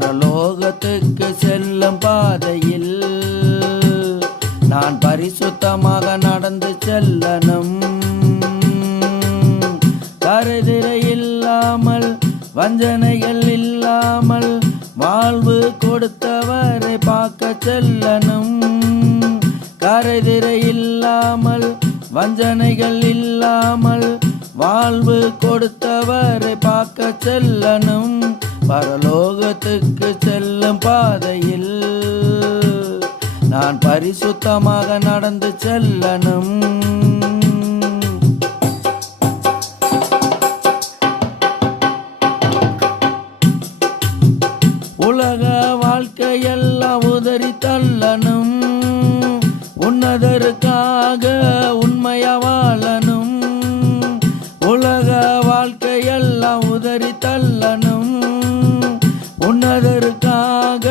பரலோகத்துக்கு செல்லும் பாதையில் நான் பரிசுத்தமாக நடந்து செல்லணும். கரைதிரை இல்லாமல் வஞ்சனைகள் இல்லாமல் வாழ்வு கொடுத்தவரை பார்க்க செல்லணும். கரைதிரை இல்லாமல் வஞ்சனைகள் இல்லாமல் வாழ்வு கொடுத்தவரை பார்க்க செல்லணும். பரலோகத்துக்கு செல்லும் பாதையில் நான் பரிசுத்தமாக நடந்து செல்லணும். உலக வாழ்க்கையெல்லாம் உதறி தள்ளணும். உன்னதருக்காக உண்மையா வாழணும். உலக வாழ்க்கையெல்லாம் உதறி தள்ளணும். உன்னதருக்காக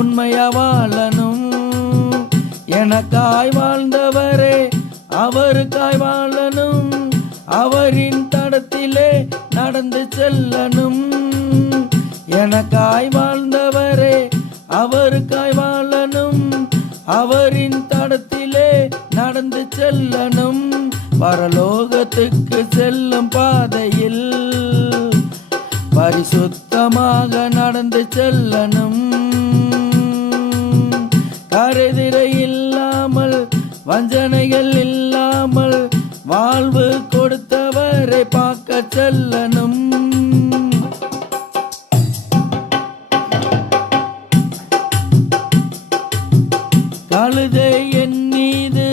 உண்மையா வாழணும். எனக்காய் வாழ்ந்தவரே அவருக்காய் வாழணும். அவரின் தடத்திலே நடந்து செல்லணும். எனக்காய் வாழ்ந்தவரே அவருக்காய் வாழணும். அவரின் தடத்திலே நடந்து செல்லணும். பரலோகத்துக்கு செல்லும் பாதையில் பரிசுத்தமாக நடந்து செல்லணும். கரைதிரை இல்லாமல் வஞ்சனைகள் இல்லாமல் வாழ்வு கொடுத்தவரை பார்க்க செல்லணும். கழுதை என் மீது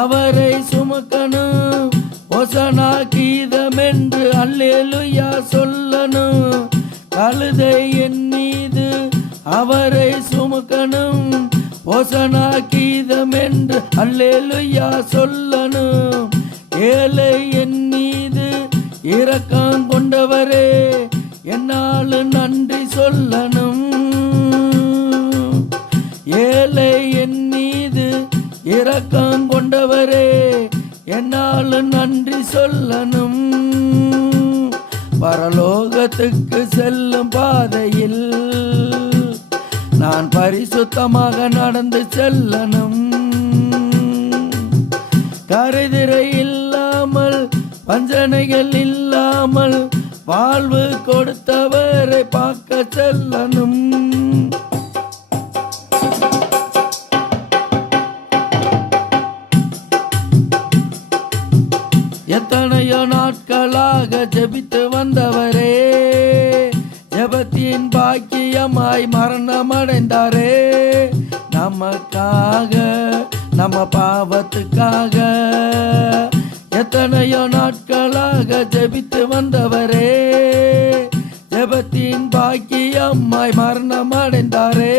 அவரை சுமக்கணும். ஒசனா கீதம் என்று அல்லேலூயா சொல்லணும். கழுதை என் மீது அவரை சுமக்கணும். ஒசனா கீதம் என்று அல்லேலூயா சொல்லணும். ஏழை என் மீது இரக்கம் கொண்டவரே என்னால் நன்றி சொல்லணும். ஏழை என் மீது இரக்கம் கொண்டவரே என்னால் நன்றி சொல்லணும். பரலோகத்துக்கு செல்லும் பாதையில் நான் பரிசுத்தமாக நடந்து செல்லணும். கரைதிரை இல்லாமல் வஞ்சனைகள் இல்லாமல் வாழ்வு கொடுத்தவரை பார்க்க செல்லணும். எத்தனையோ நாட்களாக ஜெபித்து வந்தவரே ஜெபத்தின் பாக்கியமாய் மரணம் அடைந்தாரே. நமக்காக நம்ம பாவத்துக்காக எத்தனையோ நாட்களாக ஜெபித்து வந்தவரே ஜெபத்தின் பாக்கியமாய் மரணம் அடைந்தாரே.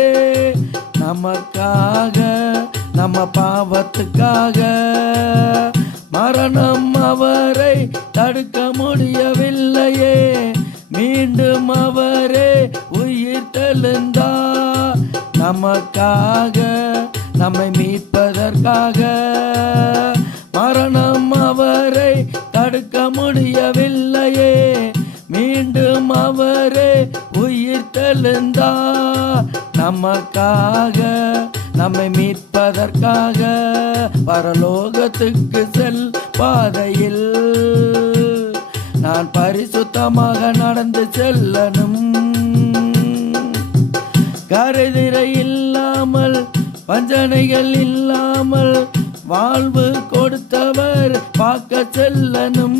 நமக்காக நம்ம பாவத்துக்காக மரணம் அவரை தடுக்க முடியவில்லையே. மீண்டும் அவரே உயிர் தெழுந்தார். நமக்காக நம்மை மீட்பதற்காக மரணம் அவரை தடுக்க முடியவில்லையே. மீண்டும் அவரே உயிர் தெழுந்தார். நமக்காக நம்மை மீட்பதற்காக பரலோகத்துக்கு செல் பாதையில் நான் பரிசுத்தமாக நடந்து செல்லணும். கரைதிரை இல்லாமல் வஞ்சனைகள் இல்லாமல் வாழ்வு கொடுத்தவர் பார்க்க செல்லணும்.